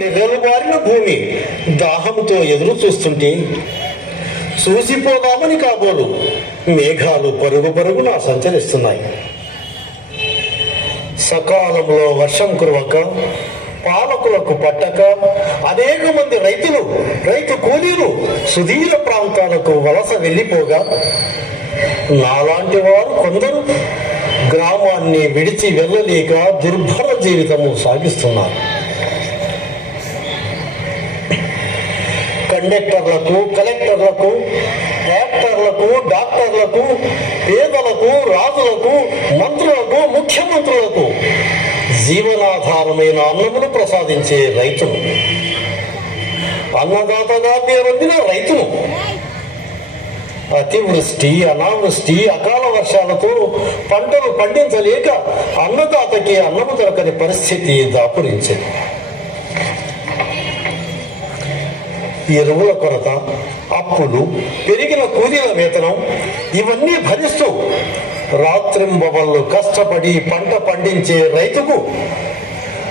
హోలుబారిన భూమి దాహంతో ఎదురు చూస్తుంటే చూసిపోదామని కాబోలు మేఘాలు పరుగు పరుగున సంచరిస్తున్నాయి. సకాలంలో వర్షం కురవక పాలకులకు పట్టక అనేక మంది రైతులు రైతు కూలీలు సుదీర ప్రాంతాలకు వలస వెళ్ళిపోగా నాలాంటి వారు కొందరు గ్రామాన్ని విడిచి వెళ్ళలేక దుర్భర జీవితము సాగిస్తున్నారు. కండక్టర్లకు కలెక్టర్లకు యాక్టర్లకు డాక్టర్లకు పేదలకు రాజులకు మంత్రులకు ముఖ్యమంత్రులకు జీవనాధారమైన అన్నమును ప్రసాదించే రైతును అన్నదాతగా పేరొందిన రైతును అతివృష్టి అనావృష్టి అకాల వర్షాలతో పంటలు పండించలేక అన్నదాతకి అన్నము దొరకని పరిస్థితి దాపురించింది. ఎరువుల కొరత అప్పులు పెరిగిన కూలీల వేతనం ఇవన్నీ భరిస్తూ రాత్రింబవళ్ళు కష్టపడి పంట పండించే రైతుకు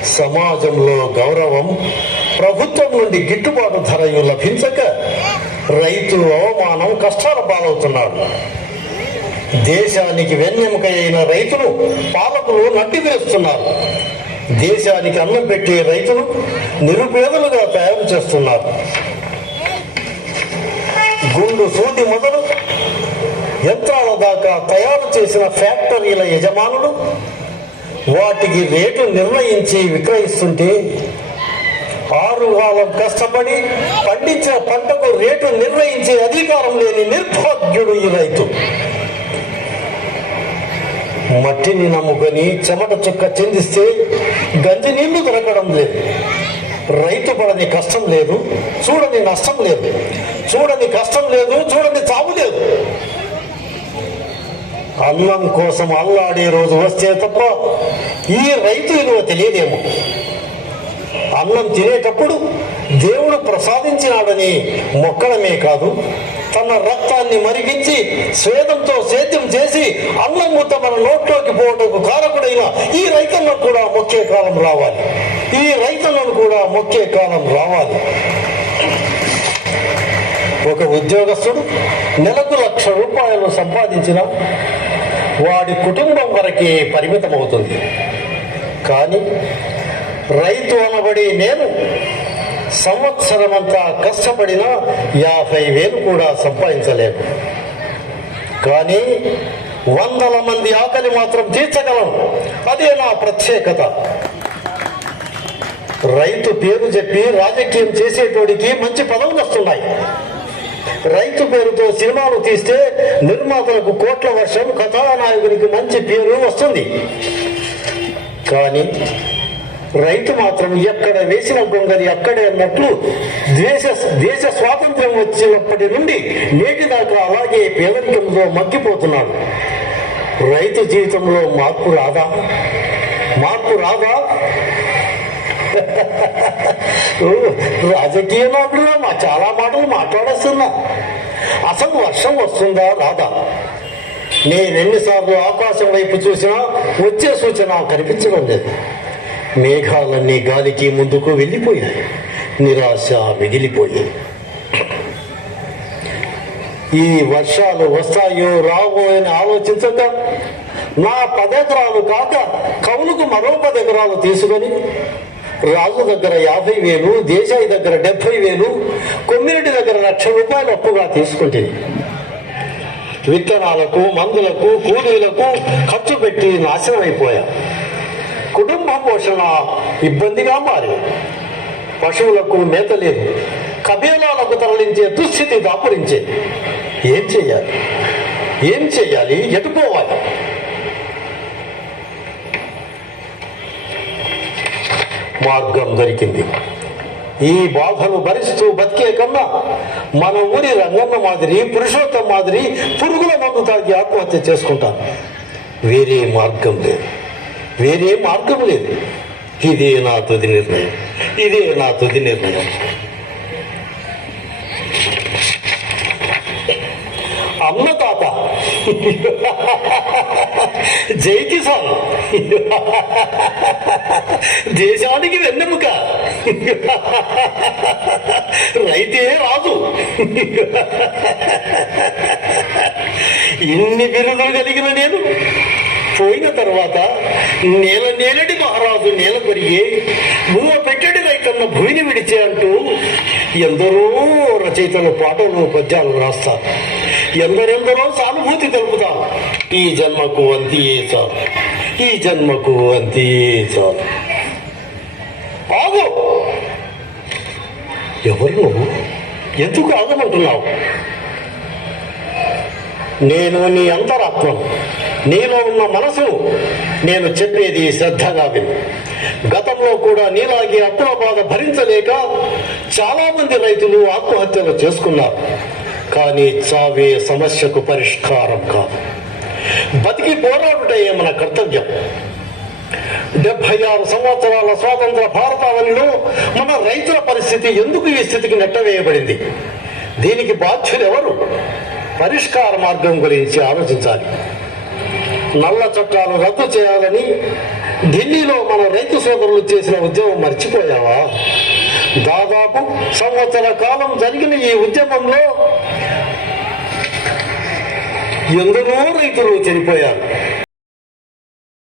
సమాజంలో గౌరవం ప్రభుత్వం నుండి గిట్టుబాటు ధర లభించక రైతు అవమానం కష్టాల పాలవుతున్నాడు. దేశానికి వెన్నెముక అయిన రైతులు పాలకులు నడ్డి వేస్తున్నారు. దేశానికి అన్నం పెట్టే రైతులు నిరుపేదలుగా తయారు చేస్తున్నారు. గుండు సూది మొదలు యంత్రాల దాకా తయారు చేసిన ఫ్యాక్టరీల యజమానులు వాటికి రేటు నిర్ణయించి విక్రయిస్తుంటే ఆరు కాలం కష్టపడి పండించిన పంటకు రేటు నిర్ణయించే అధికారం లేని నిర్భాగ్యుడు ఈ రైతు. మట్టిని నమ్ముకొని చెమట చుక్క చెందిస్తే గంజి నీళ్ళు దొరకడం లేదు. రైతు పడని కష్టం లేదు చూడని నష్టం లేదు. చూడని కష్టం లేదు చూడని చావు లేదు. అన్నం కోసం అల్లాడే రోజు వస్తే తప్ప ఈ రైతు విలువ తెలియదేమో. అన్నం తినేటప్పుడు దేవుడు ప్రసాదించినాడని మొక్కడమే కాదు తన రక్తాన్ని మరిగించి స్వేదంతో సేద్యం చేసి అన్నం ముద్ద మన నోట్లోకి పోవటకు కారకుడైన ఈ రైతన్నకు కూడా మొక్కే కాలం రావాలి. ఈ రైతన్నను కూడా మొక్కే కాలం రావాలి. ఒక ఉద్యోగస్తుడు నెలకు లక్ష రూపాయలు సంపాదించిన వాడి కుటుంబం వరకే పరిమితమవుతుంది. కానీ రైతు అనబడి నేను సంవత్సరమంతా కష్టపడిన యాభై వేలు కూడా సంపాదించలేను కానీ వందల మంది ఆకలి మాత్రం తీర్చగలం. అదే నా ప్రత్యేకత. రైతు పేరు చెప్పి రాజకీయం చేసేటోడికి మంచి పదవులు వస్తున్నాయి. రైతు పేరుతో సినిమాలు తీస్తే నిర్మాతలకు కోట్ల వర్షం కథానాయకునికి మంచి పేరు వస్తుంది. కానీ రైతు మాత్రం ఎక్కడ వేసిన గొంగది అక్కడే అన్నట్లు దేశ దేశ స్వాతంత్ర్యం వచ్చినప్పటి నుండి నేటి దాకా అలాగే పేదరికంలో మగ్గిపోతున్నాడు. రైతు జీవితంలో మార్పు రాదా? మార్పు రాదా? రాజకీయ నాయకుడుగా మా చాలా మాటలు మాట్లాడేస్తున్నా. అసలు వర్షం వస్తుందా రాదా? నేనెన్నిసార్లు ఆకాశం వైపు చూసినా వచ్చే సూచన కనిపించడం లేదు. మేఘాలన్నీ గాలికి ముందుకు వెళ్ళిపోయాయి. నిరాశ మిగిలిపోయాయి ఈ వర్షాలు వస్తాయో రావో అని ఆలోచించక నా పదెకరాలు కాక కవులకు మరో పదెకరాలు తీసుకొని రాజు దగ్గర యాభై వేలు దేశాయి దగ్గర డెబ్బై వేలు కొమ్మిరెడ్డి దగ్గర లక్ష రూపాయలు అప్పుగా తీసుకుంటుంది. విత్తనాలకు మందులకు కూలీలకు ఖర్చు పెట్టి నాశనం అయిపోయా. కుటుంబ పోషణ ఇబ్బందిగా మారింది. పశువులకు మేత లేదు. కబేలాలకు తరలించే దుస్థితి దాపురించే ఏం చెయ్యాలి ఏం చెయ్యాలి ఎటుపోవాలి మార్గం దొరికింది. ఈ బాధను భరిస్తూ బతికే కన్నా మన ఊరి రంగన్న మాదిరి పురుషోత్తం మాదిరి పురుగుల మందు తాగి ఆత్మహత్య చేసుకుంటాను వేరే మార్గం లేదు. వేరే మార్గం లేదు. ఇదే నా తుది నిర్ణయం. ఇదే నా తుది నిర్ణయం. అన్నదాత జై కిసాన్. దేశానికి వెన్నెముక. రైతే రాజు. ఇన్ని బిరుదులు కలిగిన నేను. పోయిన తర్వాత నేల నేలటి మహారాజు నేల కొరిగి భూమ పెట్టడి రైతన్న భూమిని విడిచే అంటూ ఎందరో రచయితలు పాటలు పద్యాలు రాస్తారు. ఎందరెందరో సానుభూతి తెలుపుతారు. ఈ జన్మకు అంతియే చాలు ఈ జన్మకు అంతియే చాలు ఆగు! ఎవరు ఎందుకు ఆగమంటున్నావు? నేను నీ అంతరాత్మను నీలో ఉన్న మనసు నేను చెప్పేది శ్రద్ధగా విను. గతంలో కూడా నీలాగే అప్పుల బాధ భరించలేక చాలామంది రైతులు ఆత్మహత్యలు చేసుకున్నారు. కానీ చావే సమస్యకు పరిష్కారం కాదు. బతికి పోరాడుటే మన కర్తవ్యం. డెబ్బై ఆరు సంవత్సరాల స్వాతంత్ర భారతావనిలో మన రైతుల పరిస్థితి ఎందుకు ఈ స్థితికి నెట్టవేయబడింది? దీనికి బాధ్యులెవరు? పరిష్కార మార్గం గురించి ఆలోచించాలి. నల్ల చట్టాలు రద్దు చేయాలని ఢిల్లీలో మన రైతు సోదరులు చేసిన ఉద్యమం మర్చిపోయావా? దాదాపు సంవత్సర కాలం జరిగిన ఈ ఉద్యమంలో ఎందరో రైతులు చనిపోయారు